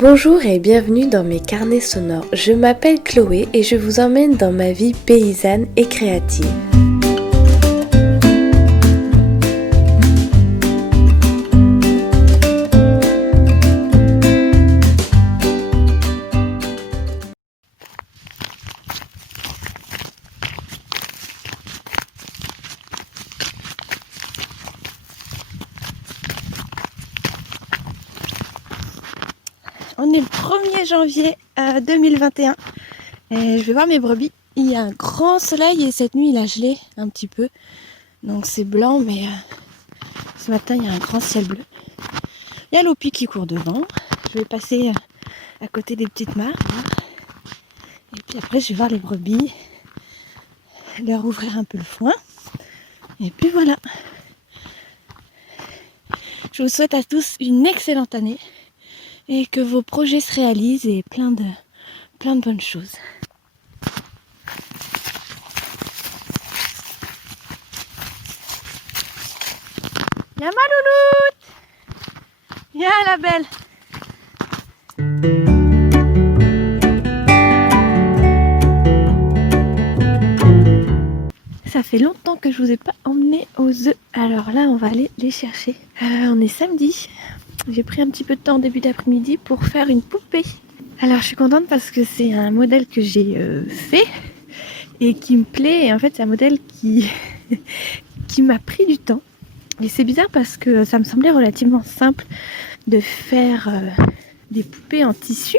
Bonjour et bienvenue dans mes carnets sonores. Je m'appelle Chloé et je vous emmène dans ma vie paysanne et créative. On est le 1er janvier 2021 et je vais voir mes brebis. Il y a un grand soleil et cette nuit il a gelé un petit peu. Donc c'est blanc mais ce matin il y a un grand ciel bleu. Il y a l'Opi qui court devant. Je vais passer à côté des petites mares. Et puis après je vais voir les brebis. Leur ouvrir un peu le foin. Et puis voilà. Je vous souhaite à tous une excellente année. Et que vos projets se réalisent et plein de bonnes choses. Y'a ma louloute! Y'a la belle! Ça fait longtemps que je vous ai pas emmené aux œufs. Alors là, on va aller les chercher. On est samedi. J'ai pris un petit peu de temps en début d'après-midi pour faire une poupée. Alors je suis contente parce que c'est un modèle que j'ai fait et qui me plaît. Et en fait c'est un modèle qui m'a pris du temps. Et c'est bizarre parce que ça me semblait relativement simple de faire des poupées en tissu.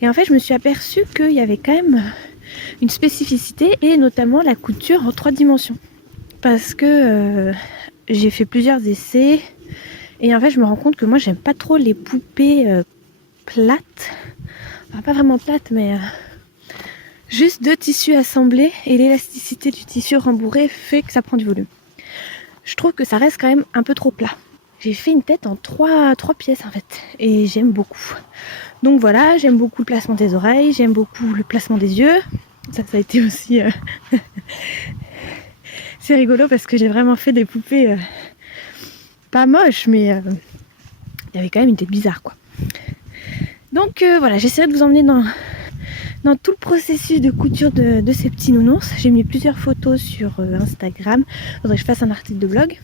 Et en fait je me suis aperçue qu'il y avait quand même une spécificité et notamment la couture en 3 dimensions. Parce que j'ai fait plusieurs essais. Et en fait, je me rends compte que moi, j'aime pas trop les poupées plates. Enfin, pas vraiment plates, mais juste 2 tissus assemblés. Et l'élasticité du tissu rembourré fait que ça prend du volume. Je trouve que ça reste quand même un peu trop plat. J'ai fait une tête en 3 pièces, en fait. Et j'aime beaucoup. Donc voilà, j'aime beaucoup le placement des oreilles. J'aime beaucoup le placement des yeux. Ça a été aussi... C'est rigolo parce que j'ai vraiment fait des poupées... pas moche, mais il y avait quand même une tête bizarre, quoi. Donc voilà, j'essaierai de vous emmener dans tout le processus de couture de ces petits nounours. J'ai mis plusieurs photos sur Instagram. Faudrait que je fasse un article de blog.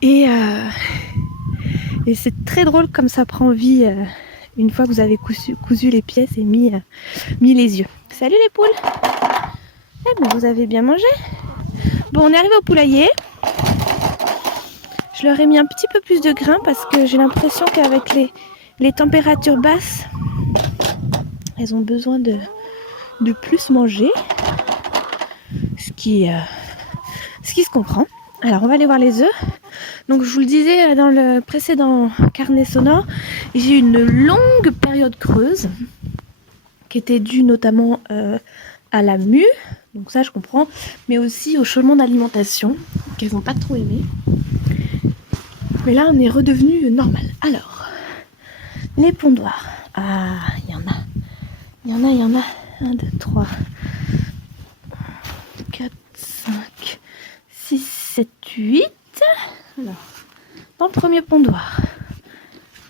Et c'est très drôle comme ça prend vie une fois que vous avez cousu les pièces et mis les yeux. Salut les poules! Eh ben vous avez bien mangé? Bon, on est arrivé au poulailler. Je leur ai mis un petit peu plus de grains parce que j'ai l'impression qu'avec les températures basses, elles ont besoin de plus manger. Ce qui se comprend. Alors on va aller voir les œufs. Donc je vous le disais dans le précédent carnet sonore, j'ai eu une longue période creuse qui était due notamment à la mue. Donc ça je comprends. Mais aussi au changement d'alimentation qu'elles n'ont pas trop aimé. Mais là, on est redevenu normal. Alors, les pondoirs. Ah, il y en a. 1, 2, 3, 4, 5, 6, 7, 8. Alors, dans le premier pondoir.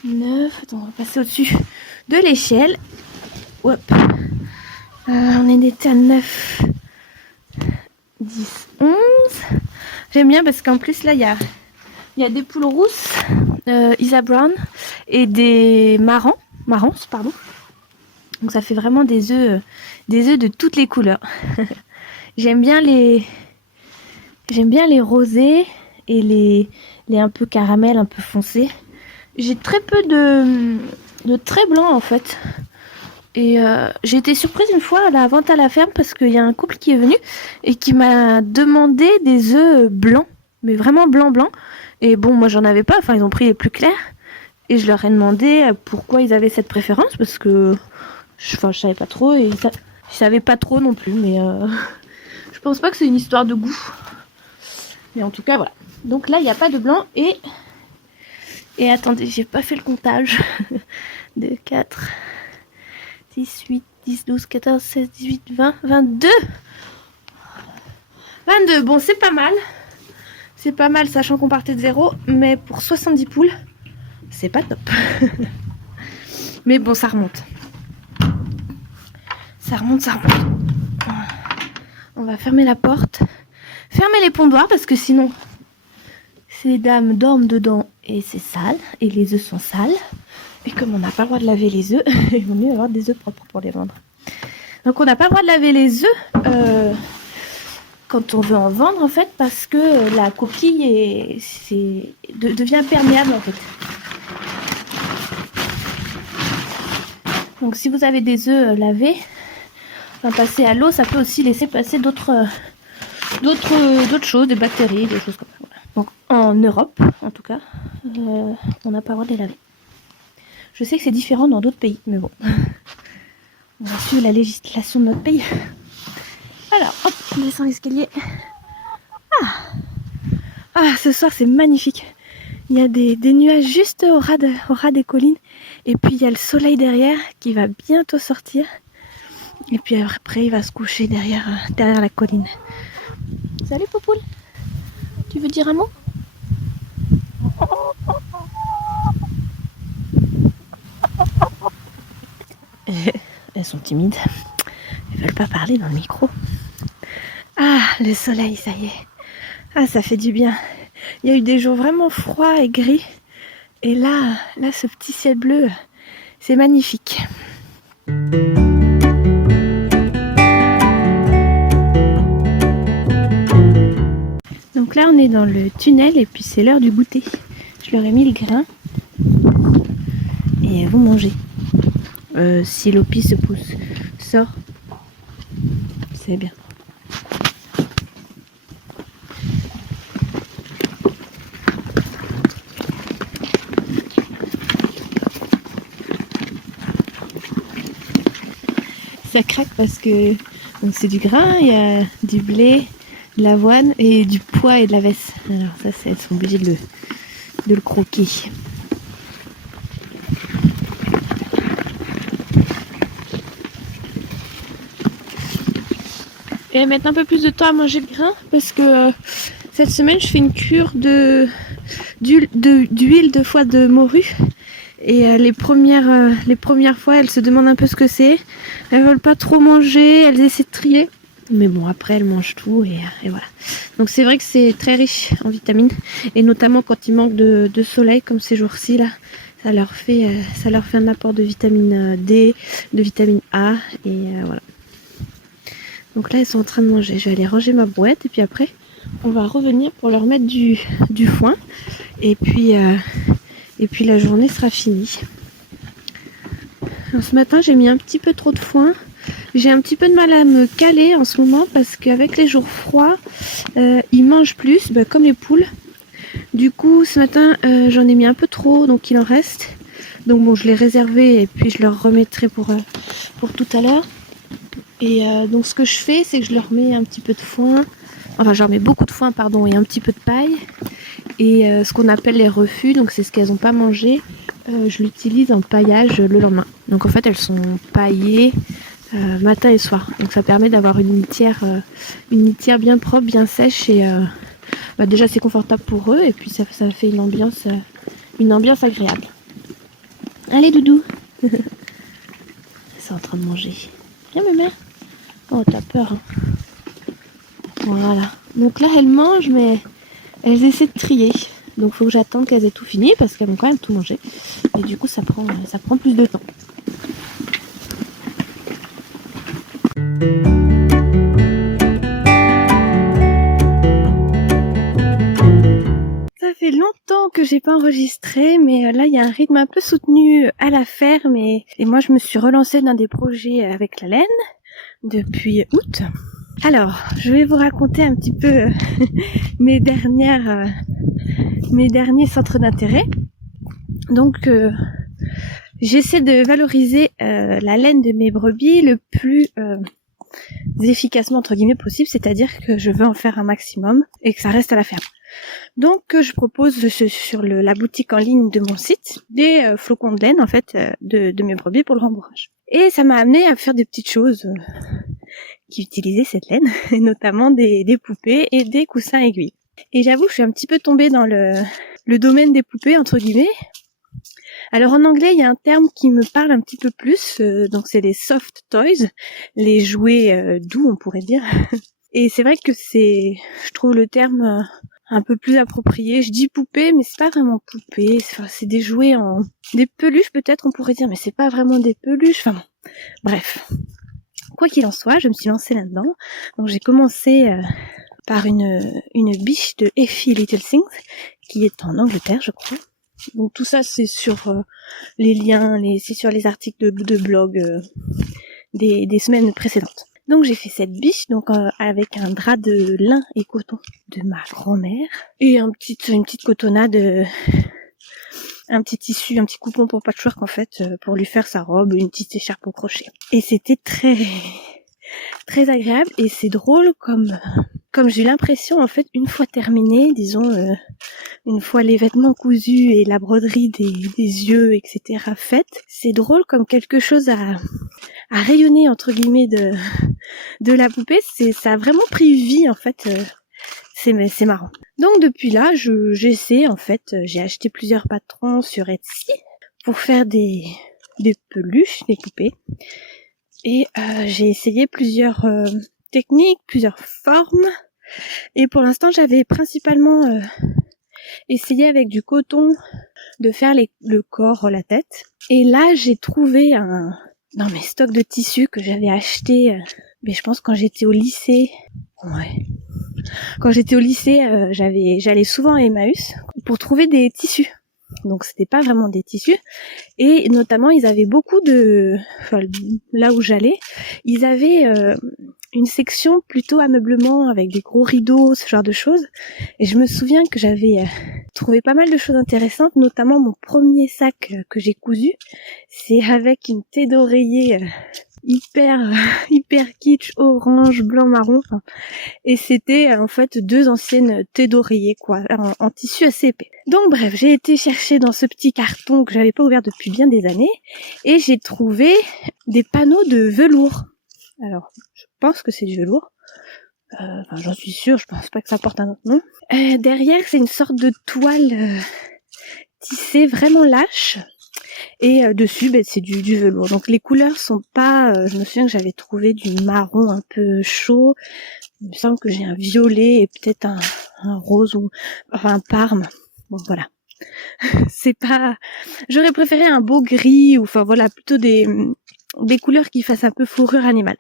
9. Attends, on va passer au-dessus de l'échelle. Hop. On était à 9, 10, 11. J'aime bien parce qu'en plus, là, il y a des poules rousses, Isa Brown, et des marrons, pardon. Donc ça fait vraiment des œufs de toutes les couleurs. J'aime bien les rosés et les un peu caramel, un peu foncés. J'ai très peu de traits blancs en fait. Et j'ai été surprise une fois à la vente à la ferme parce qu'il y a un couple qui est venu et qui m'a demandé des œufs blancs, mais vraiment blanc. Et bon, moi j'en avais pas, enfin ils ont pris les plus clairs. Et je leur ai demandé pourquoi ils avaient cette préférence, parce que je savais pas trop, et ils savaient pas trop non plus, mais je pense pas que c'est une histoire de goût. Mais en tout cas, voilà. Donc là, il n'y a pas de blanc, et attendez, j'ai pas fait le comptage. 2, 4, 6, 8, 10, 12, 14, 16, 18, 20, 22. 22, bon c'est pas mal. C'est pas mal, sachant qu'on partait de 0, mais pour 70 poules, c'est pas top. Mais bon, ça remonte. Ça remonte, ça remonte. On va fermer la porte. Fermer les pondoirs parce que sinon, ces dames dorment dedans et c'est sale. Et les œufs sont sales. Et comme on n'a pas le droit de laver les œufs, il vaut mieux avoir des œufs propres pour les vendre. Donc on n'a pas le droit de laver les œufs quand on veut en vendre en fait parce que la coquille devient perméable en fait. Donc si vous avez des œufs lavés, passer à l'eau, ça peut aussi laisser passer d'autres choses, des bactéries, des choses comme ça. Voilà. Donc en Europe, en tout cas, on n'a pas le droit de les laver. Je sais que c'est différent dans d'autres pays, mais bon. On va suivre la législation de notre pays. Alors, hop, on descend l'escalier. Ah, ce soir c'est magnifique. Il y a des nuages juste au ras des collines. Et puis il y a le soleil derrière qui va bientôt sortir. Et puis après il va se coucher derrière la colline. Salut Poupoule. Tu veux dire un mot? Elles sont timides. Elles veulent pas parler dans le micro. Ah, le soleil, ça y est. Ah, ça fait du bien. Il y a eu des jours vraiment froids et gris. Et là, ce petit ciel bleu, c'est magnifique. Donc là, on est dans le tunnel et puis c'est l'heure du goûter. Je leur ai mis le grain. Et elles vont manger. Si Lopi se pousse, sort. C'est bien. Ça craque parce que c'est du grain, il y a du blé, de l'avoine et du pois et de la veste. Alors ça, elles sont obligées de le croquer. Et mettre un peu plus de temps à manger le grain parce que cette semaine je fais une cure d'huile de foie de morue. Et les premières fois, elles se demandent un peu ce que c'est. Elles veulent pas trop manger, elles essaient de trier. Mais bon, après, elles mangent tout et voilà. Donc c'est vrai que c'est très riche en vitamines. Et notamment quand il manque de soleil, comme ces jours-ci, là, ça leur fait un apport de vitamine D, de vitamine A. Et voilà. Donc là, elles sont en train de manger. Je vais aller ranger ma boîte et puis après, on va revenir pour leur mettre du foin. Et puis la journée sera finie. Alors, ce matin j'ai mis un petit peu trop de foin. J'ai un petit peu de mal à me caler en ce moment parce qu'avec les jours froids, ils mangent plus, comme les poules. Du coup ce matin j'en ai mis un peu trop, donc il en reste. Donc bon, je l'ai réservé et puis je leur remettrai pour tout à l'heure. Et donc ce que je fais, c'est que je leur mets un petit peu de foin. Enfin je leur mets beaucoup de foin, pardon, et un petit peu de paille. Et ce qu'on appelle les refus, donc c'est ce qu'elles n'ont pas mangé, je l'utilise en paillage le lendemain. Donc en fait elles sont paillées matin et soir. Donc ça permet d'avoir une litière bien propre, bien sèche et déjà c'est confortable pour eux et puis ça fait une ambiance agréable. Allez Doudou. C'est en train de manger. Viens mémé. Oh t'as peur hein. Voilà. Donc là elles mangent mais elles essaient de trier. Donc il faut que j'attende qu'elles aient tout fini parce qu'elles vont quand même tout manger. Et du coup ça prend plus de temps. Ça fait longtemps que j'ai pas enregistré, mais là il y a un rythme un peu soutenu à la ferme et moi je me suis relancée dans des projets avec la laine depuis août. Alors, je vais vous raconter un petit peu mes derniers centres d'intérêt. Donc, j'essaie de valoriser la laine de mes brebis le plus efficacement entre guillemets possible, c'est-à-dire que je veux en faire un maximum et que ça reste à la ferme. Donc, je propose sur la boutique en ligne de mon site des flocons de laine en fait de mes brebis pour le rembourrage. Et ça m'a amené à faire des petites choses qui utilisaient cette laine, et notamment des poupées et des coussins aiguilles. Et j'avoue que je suis un petit peu tombée dans le domaine des poupées entre guillemets Alors en anglais, il y a un terme qui me parle un petit peu plus, donc c'est les soft toys, les jouets doux, on pourrait dire. Et c'est vrai que je trouve le terme un peu plus approprié. Je dis poupée, mais c'est pas vraiment poupée. C'est des jouets des peluches peut-être, on pourrait dire, mais c'est pas vraiment des peluches. Enfin bon, bref. Quoi qu'il en soit, je me suis lancée là-dedans. Donc j'ai commencé par une biche de Effie Little Things, qui est en Angleterre, je crois. Donc tout ça, c'est sur les liens, c'est sur les articles de blog des semaines précédentes. Donc j'ai fait cette biche donc avec un drap de lin et coton de ma grand-mère et une petite cotonnade, un petit tissu, un petit coupon pour patchwork en fait pour lui faire sa robe, une petite écharpe au crochet. Et c'était très très agréable et c'est drôle comme j'ai eu l'impression en fait une fois terminé, disons une fois les vêtements cousus et la broderie des yeux etc faite, c'est drôle comme quelque chose à rayonner entre guillemets de la poupée, ça a vraiment pris vie en fait, c'est marrant. Donc depuis là, j'essaie en fait, j'ai acheté plusieurs patrons sur Etsy pour faire des peluches, des poupées. Et j'ai essayé plusieurs techniques, plusieurs formes. Et pour l'instant, j'avais principalement essayé avec du coton de faire le corps, la tête. Et là, j'ai trouvé dans mes stocks de tissus que j'avais acheté, mais je pense quand j'étais au lycée. Ouais. Quand j'étais au lycée, j'allais souvent à Emmaüs pour trouver des tissus. Donc c'était pas vraiment des tissus. Et notamment, ils avaient beaucoup là où j'allais, ils avaient une section plutôt ameublement avec des gros rideaux, ce genre de choses. Et je me souviens que j'avais trouvé pas mal de choses intéressantes, notamment mon premier sac que j'ai cousu, c'est avec une thé d'oreiller hyper kitsch, orange, blanc, marron. Enfin, et c'était en fait 2 anciennes thés d'oreiller quoi, en tissu assez épais. Donc bref, j'ai été chercher dans ce petit carton que j'avais pas ouvert depuis bien des années et j'ai trouvé des panneaux de velours. Alors, je pense que c'est du velours. Enfin, j'en suis sûre, je pense pas que ça porte un autre nom. Derrière, c'est une sorte de toile tissée vraiment lâche. Et dessus, c'est du velours. Donc les couleurs sont pas... je me souviens que j'avais trouvé du marron un peu chaud. Il me semble que j'ai un violet et peut-être un rose ou enfin un parme. Bon voilà. C'est pas... J'aurais préféré un beau gris ou enfin voilà, plutôt des couleurs qui fassent un peu fourrure animale.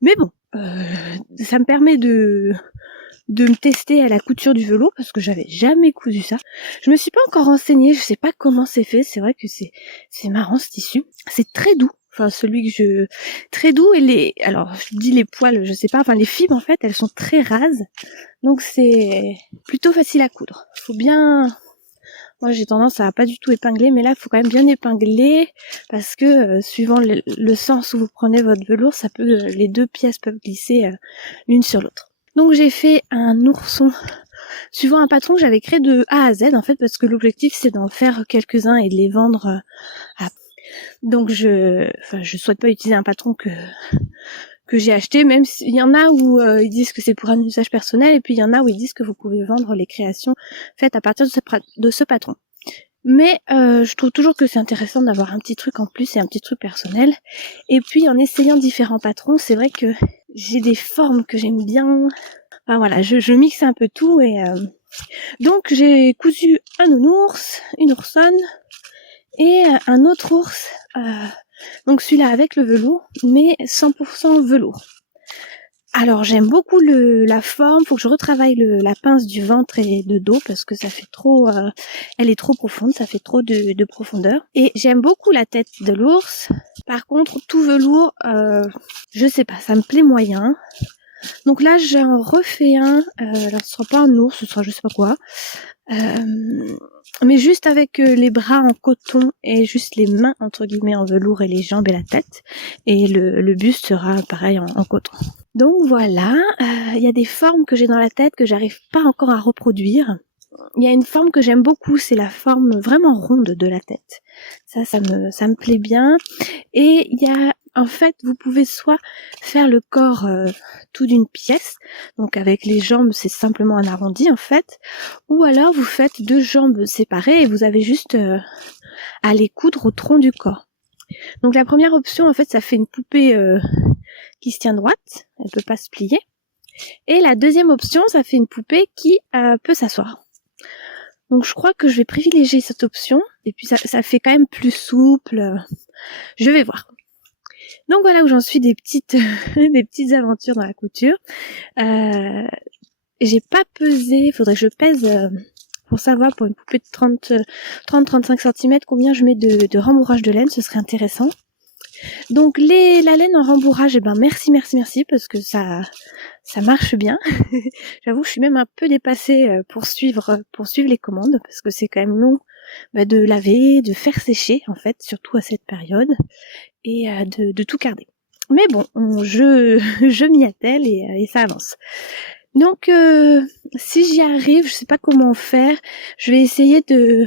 Mais bon, ça me permet de me tester à la couture du velours parce que j'avais jamais cousu ça. Je me suis pas encore renseignée, je sais pas comment c'est fait. C'est vrai que c'est marrant ce tissu. C'est très doux. Enfin, très doux et alors, je dis les poils, je sais pas, enfin, les fibres, en fait, elles sont très rases. Donc, c'est plutôt facile à coudre. Moi, j'ai tendance à pas du tout épingler, mais là, il faut quand même bien épingler parce que, suivant le sens où vous prenez votre velours, les 2 pièces peuvent glisser l'une sur l'autre. Donc, j'ai fait un ourson suivant un patron que j'avais créé de A à Z, en fait, parce que l'objectif, c'est d'en faire quelques-uns et de les vendre à... Donc je souhaite pas utiliser un patron que j'ai acheté, même s'il y en a où ils disent que c'est pour un usage personnel, et puis il y en a où ils disent que vous pouvez vendre les créations faites à partir de ce patron. Mais je trouve toujours que c'est intéressant d'avoir un petit truc en plus et un petit truc personnel. Et puis en essayant différents patrons, c'est vrai que j'ai des formes que j'aime bien. Enfin voilà, je mixe un peu tout et donc j'ai cousu un nounours, une oursonne et un autre ours. Donc celui-là avec le velours, mais 100% velours. Alors j'aime beaucoup la forme, faut que je retravaille la pince du ventre et de dos parce que ça fait trop, elle est trop profonde, ça fait trop de profondeur. Et j'aime beaucoup la tête de l'ours. Par contre, tout velours, je sais pas, ça me plaît moyen. Donc là j'en refais un, alors ce sera pas un ours, ce sera je sais pas quoi. Mais juste avec les bras en coton et juste les mains entre guillemets en velours et les jambes et la tête. Et le buste sera pareil en coton. Donc voilà, il y a des formes que j'ai dans la tête que j'arrive pas encore à reproduire. Il y a une forme que j'aime beaucoup, c'est la forme vraiment ronde de la tête. Ça me plaît bien. Et il y a En fait, vous pouvez soit faire le corps tout d'une pièce, donc avec les jambes, c'est simplement un arrondi en fait, ou alors vous faites 2 jambes séparées et vous avez juste à les coudre au tronc du corps. Donc la première option, en fait, ça fait une poupée qui se tient droite, elle peut pas se plier. Et la deuxième option, ça fait une poupée qui peut s'asseoir. Donc je crois que je vais privilégier cette option, et puis ça fait quand même plus souple. Je vais voir. Donc voilà où j'en suis des petites des petites aventures dans la couture. J'ai pas pesé, faudrait que je pèse pour savoir pour une poupée de 30-35 cm combien je mets de rembourrage de laine, ce serait intéressant. Donc la laine en rembourrage, merci parce que ça marche bien. J'avoue, je suis même un peu dépassée pour suivre les commandes parce que c'est quand même long de laver, de faire sécher en fait, surtout à cette période, et de tout garder. Mais bon, je m'y attelle et ça avance. Donc si j'y arrive, je sais pas comment faire, je vais essayer de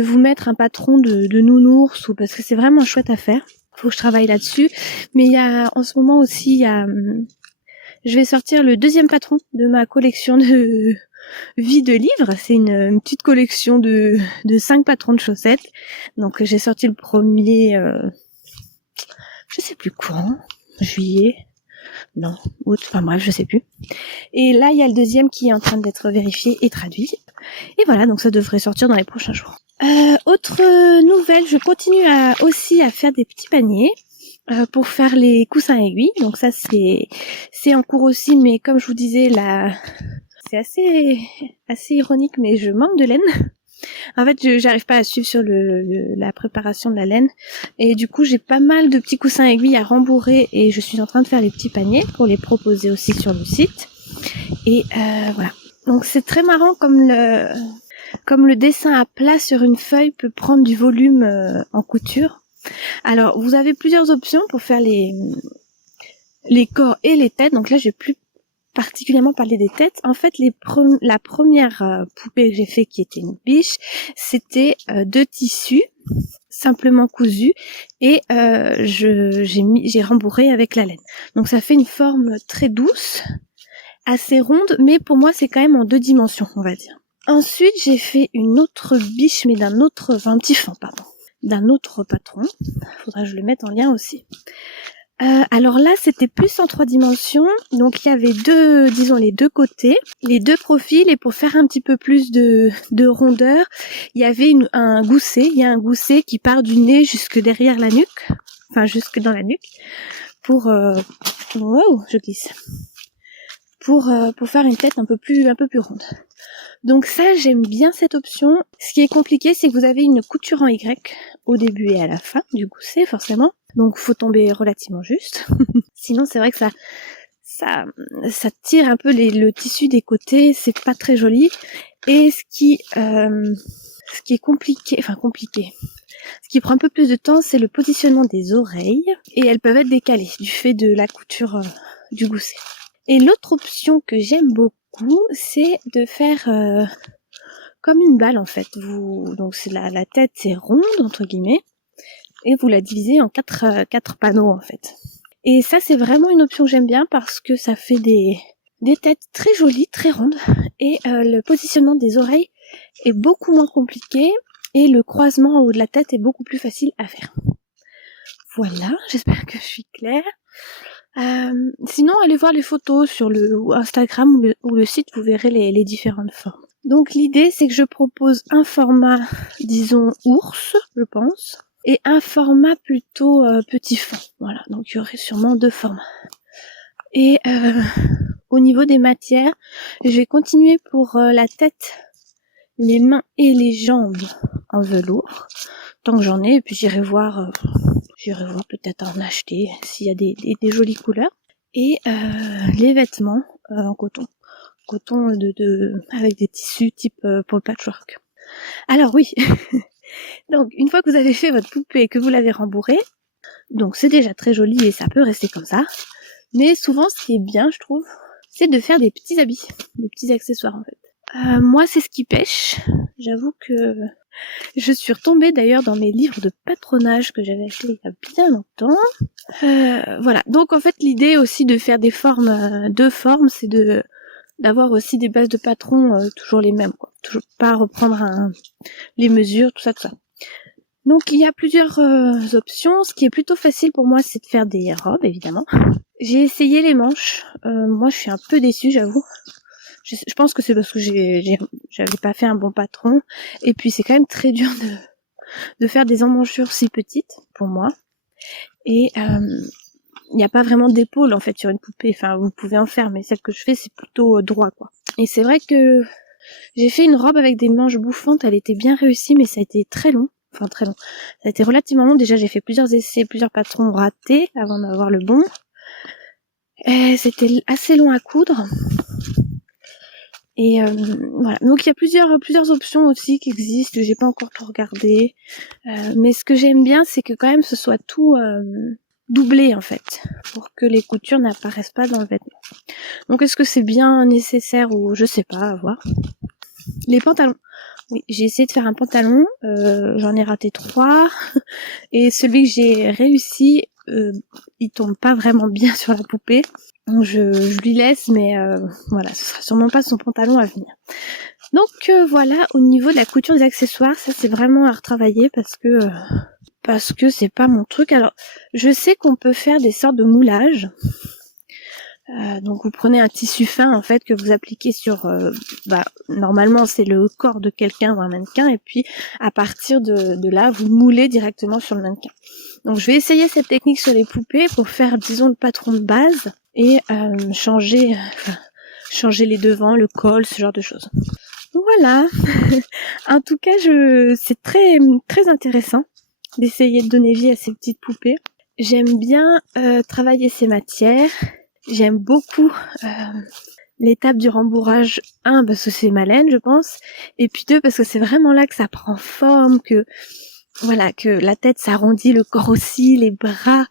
vous mettre un patron de nounours, ou parce que c'est vraiment chouette à faire. Faut que je travaille là-dessus. Mais il y a en ce moment aussi, je vais sortir le deuxième patron de ma collection de vie de livres. C'est une petite collection de 5 patrons de chaussettes. Donc j'ai sorti le premier, je sais plus quand, juillet, non, août, enfin bref, je sais plus. Et là, il y a le deuxième qui est en train d'être vérifié et traduit. Et voilà, donc ça devrait sortir dans les prochains jours. Autre nouvelle, je continue aussi à faire des petits paniers pour faire les coussins aiguilles. Donc ça c'est en cours aussi, mais comme je vous disais là, c'est assez ironique, mais je manque de laine. En fait, j'arrive pas à suivre sur la préparation de la laine, et du coup j'ai pas mal de petits coussins aiguilles à rembourrer, et je suis en train de faire les petits paniers pour les proposer aussi sur le site. Et voilà. Donc c'est très marrant comme le dessin à plat sur une feuille peut prendre du volume en couture. Alors, vous avez plusieurs options pour faire les corps et les têtes. Donc là, je vais plus particulièrement parler des têtes. En fait, la première poupée que j'ai fait, qui était une biche, c'était 2 tissus simplement cousus, et j'ai rembourré avec la laine. Donc ça fait une forme très douce, assez ronde, mais pour moi, c'est quand même en 2 dimensions, on va dire. Ensuite, j'ai fait une autre biche, mais d'un autre patron. Faudra que je le mette en lien aussi. Alors là, c'était plus en 3 dimensions. Donc il y avait les deux côtés, les 2 profils, et pour faire un petit peu plus de rondeur, il y avait un gousset. Il y a un gousset qui part du nez jusque derrière la nuque, enfin jusque dans la nuque, pour je glisse. Pour faire une tête un peu plus ronde. Donc ça, j'aime bien cette option. Ce qui est compliqué, c'est que vous avez une couture en Y au début et à la fin du gousset, forcément. Donc faut tomber relativement juste. Sinon, c'est vrai que ça tire un peu le tissu des côtés, c'est pas très joli. Et ce qui est compliqué, ce qui prend un peu plus de temps, c'est le positionnement des oreilles, et elles peuvent être décalées du fait de la couture du gousset. Et l'autre option que j'aime beaucoup, c'est de faire comme une balle en fait. Donc c'est la tête, c'est ronde entre guillemets, et vous la divisez en 4 panneaux en fait. Et ça, c'est vraiment une option que j'aime bien parce que ça fait des têtes très jolies, très rondes, et le positionnement des oreilles est beaucoup moins compliqué, et le croisement en haut de la tête est beaucoup plus facile à faire. Voilà, j'espère que je suis claire. Sinon, allez voir les photos sur le Instagram ou le site, vous verrez les différentes formes. Donc l'idée, c'est que je propose un format, disons, ours, je pense, et un format plutôt petit fond. Voilà, donc il y aurait sûrement 2 formats. Et au niveau des matières, je vais continuer pour la tête, les mains et les jambes en velours, tant que j'en ai, et puis j'irai voir peut-être en acheter s'il y a des jolies couleurs. Et les vêtements en coton avec des tissus type pour le patchwork. Alors oui, donc une fois que vous avez fait votre poupée et que vous l'avez rembourrée, donc c'est déjà très joli et ça peut rester comme ça, mais souvent ce qui est bien, je trouve, c'est de faire des petits habits, des petits accessoires en fait. Moi, c'est ce qui pêche. J'avoue que Je suis retombée d'ailleurs dans mes livres de patronage que j'avais achetés il y a bien longtemps. Voilà, donc en fait l'idée aussi de faire des formes, deux formes, c'est d'avoir aussi des bases de patron toujours les mêmes, quoi. Toujours pas reprendre les mesures, tout ça. Donc il y a plusieurs options. Ce qui est plutôt facile pour moi, c'est de faire des robes, évidemment. J'ai essayé les manches. Moi, je suis un peu déçue, j'avoue. Je pense que c'est parce que j'avais pas fait un bon patron. Et puis c'est quand même très dur de faire des emmanchures si petites pour moi. Et il n'y a pas vraiment d'épaule en fait sur une poupée. Enfin, vous pouvez en faire, mais celle que je fais, c'est plutôt droit, quoi. Et c'est vrai que j'ai fait une robe avec des manches bouffantes. Elle était bien réussie, mais ça a été très long. Enfin, très long. Ça a été relativement long. Déjà, j'ai fait plusieurs essais, plusieurs patrons ratés avant d'avoir le bon. Et c'était assez long à coudre. Et voilà. Donc il y a plusieurs options aussi qui existent. J'ai pas encore tout regardé. Mais ce que j'aime bien, c'est que quand même ce soit tout doublé en fait, pour que les coutures n'apparaissent pas dans le vêtement. Donc est-ce que c'est bien nécessaire ou je sais pas, à voir. Les pantalons. Oui, j'ai essayé de faire un pantalon, j'en ai raté 3, et celui que j'ai réussi, il tombe pas vraiment bien sur la poupée. Donc je lui laisse, mais voilà, ce sera sûrement pas son pantalon à venir. Donc voilà, au niveau de la couture des accessoires, ça c'est vraiment à retravailler parce que c'est pas mon truc. Alors, je sais qu'on peut faire des sortes de moulages. Donc vous prenez un tissu fin en fait que vous appliquez sur, normalement c'est le corps de quelqu'un ou un mannequin, et puis à partir de là vous moulez directement sur le mannequin. Donc je vais essayer cette technique sur les poupées pour faire disons le patron de base et changer les devants, le col, ce genre de choses. Voilà. En tout cas c'est très très intéressant d'essayer de donner vie à ces petites poupées. J'aime bien travailler ces matières. J'aime beaucoup l'étape du rembourrage. 1, parce que c'est ma laine, je pense. Et puis 2, parce que c'est vraiment là que ça prend forme, que voilà, que la tête s'arrondit, le corps aussi, les bras.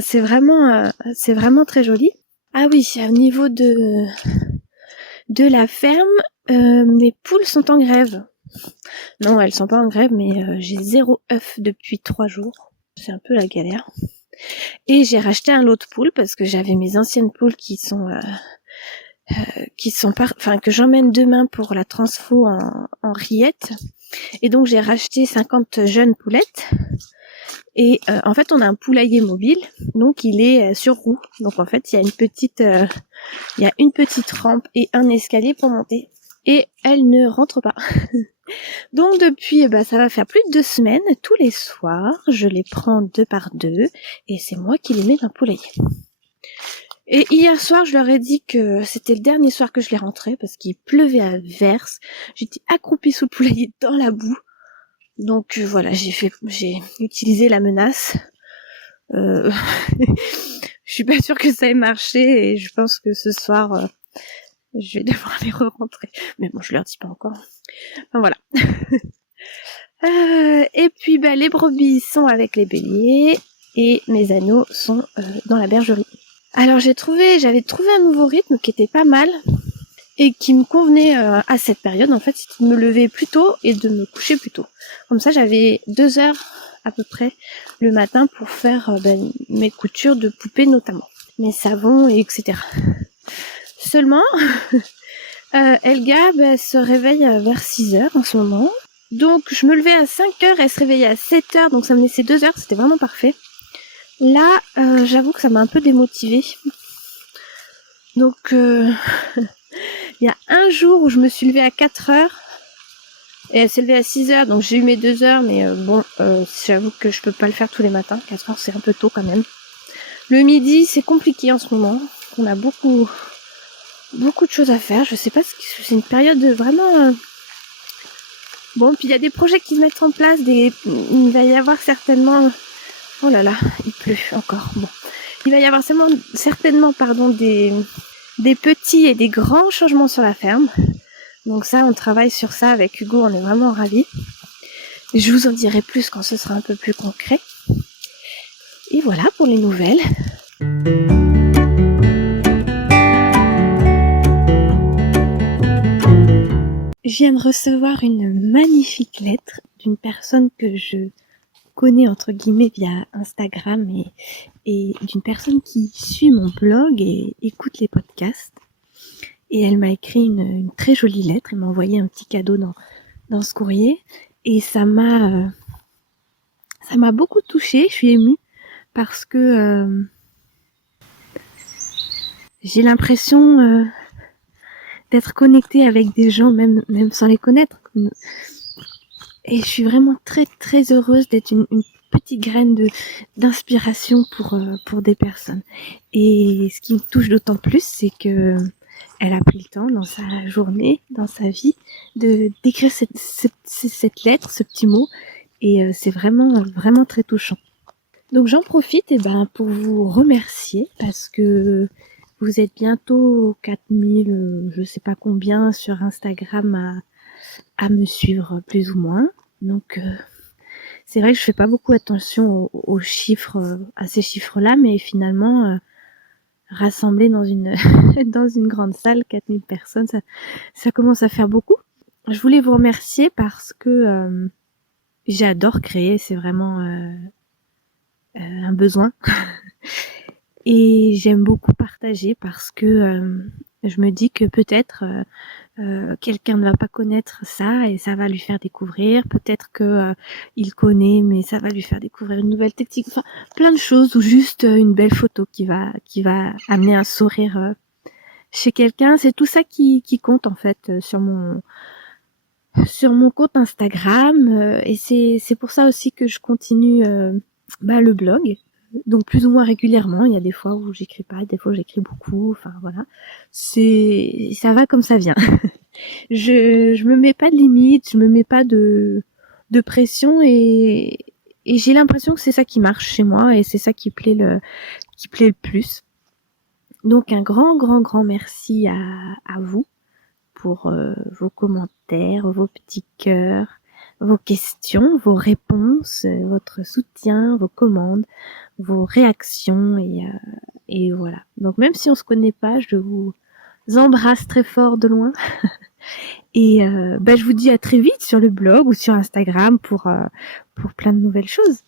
C'est vraiment très joli. Ah oui, au niveau de la ferme, mes poules sont en grève. Non, elles sont pas en grève, mais j'ai 0 œuf depuis 3 jours. C'est un peu la galère. Et j'ai racheté un lot de poules parce que j'avais mes anciennes poules que j'emmène demain pour la transfo en rillettes. Et donc j'ai racheté 50 jeunes poulettes. Et en fait on a un poulailler mobile, donc il est sur roue. Donc en fait il y a une petite rampe et un escalier pour monter. Et elles ne rentrent pas. Donc depuis, ça va faire plus de 2 semaines, tous les soirs, je les prends 2 par 2 et c'est moi qui les mets dans le poulailler. Et hier soir, je leur ai dit que c'était le dernier soir que je les rentrais parce qu'il pleuvait à verse. J'étais accroupie sous le poulailler dans la boue. Donc voilà, j'ai utilisé la menace. Je suis pas sûre que ça ait marché et je pense que ce soir je vais devoir les re-rentrer. Mais bon, je leur dis pas encore. Enfin, voilà. Et puis les brebis sont avec les béliers et mes agneaux sont dans la bergerie. Alors j'avais trouvé un nouveau rythme qui était pas mal et qui me convenait à cette période. En fait, c'est de me lever plus tôt et de me coucher plus tôt. Comme ça, j'avais 2 heures à peu près le matin pour faire mes coutures de poupées notamment, mes savons et etc. Seulement, Elga se réveille vers 6h en ce moment. Donc je me levais à 5h, elle se réveillait à 7h, donc ça me laissait 2 heures, c'était vraiment parfait. Là, j'avoue que ça m'a un peu démotivée. Donc il y a un jour où je me suis levée à 4h et elle s'est levée à 6h, donc j'ai eu mes 2 heures, mais j'avoue que je peux pas le faire tous les matins. 4h c'est un peu tôt quand même. Le midi c'est compliqué en ce moment, on a beaucoup de choses à faire, je sais pas, c'est une période vraiment... Bon, puis il y a des projets qui se mettent en place, il va y avoir certainement... Oh là là, il pleut encore. Bon, il va y avoir certainement des petits et des grands changements sur la ferme. Donc ça, on travaille sur ça avec Hugo, on est vraiment ravis. Je vous en dirai plus quand ce sera un peu plus concret. Et voilà pour les nouvelles. Je viens de recevoir une magnifique lettre d'une personne que je connais entre guillemets via Instagram et d'une personne qui suit mon blog et écoute les podcasts. Et elle m'a écrit une très jolie lettre. Elle m'a envoyé un petit cadeau dans ce courrier. Et ça m'a beaucoup touchée. Je suis émue parce que j'ai l'impression d'être connectée avec des gens, même sans les connaître. Et je suis vraiment très très heureuse d'être une petite graine d'inspiration pour des personnes. Et ce qui me touche d'autant plus, c'est que elle a pris le temps dans sa journée, dans sa vie, d'écrire cette lettre, ce petit mot. Et c'est vraiment vraiment très touchant. Donc j'en profite pour vous remercier parce que vous êtes bientôt 4000, je sais pas combien, sur Instagram à me suivre plus ou moins. Donc c'est vrai que je fais pas beaucoup attention aux chiffres, à ces chiffres-là, mais finalement rassemblés dans une dans une grande salle, 4000 personnes, ça commence à faire beaucoup. Je voulais vous remercier parce que j'adore créer, c'est vraiment un besoin. Et j'aime beaucoup partager parce que je me dis que peut-être quelqu'un ne va pas connaître ça et ça va lui faire découvrir. Peut-être que il connaît, mais ça va lui faire découvrir une nouvelle technique. Enfin, plein de choses ou juste une belle photo qui va amener un sourire chez quelqu'un. C'est tout ça qui compte en fait sur mon compte Instagram. Et c'est pour ça aussi que je continue le blog. Donc plus ou moins régulièrement, il y a des fois où j'écris pas, des fois où j'écris beaucoup, enfin voilà. Ça va comme ça vient. Je me mets pas de limite, je me mets pas de pression et j'ai l'impression que c'est ça qui marche chez moi et c'est ça qui plaît le plus. Donc un grand merci à vous pour vos commentaires, vos petits cœurs, vos questions, vos réponses, votre soutien, vos commandes, vos réactions et voilà. Donc même si on se connaît pas, je vous embrasse très fort de loin et je vous dis à très vite sur le blog ou sur Instagram pour plein de nouvelles choses.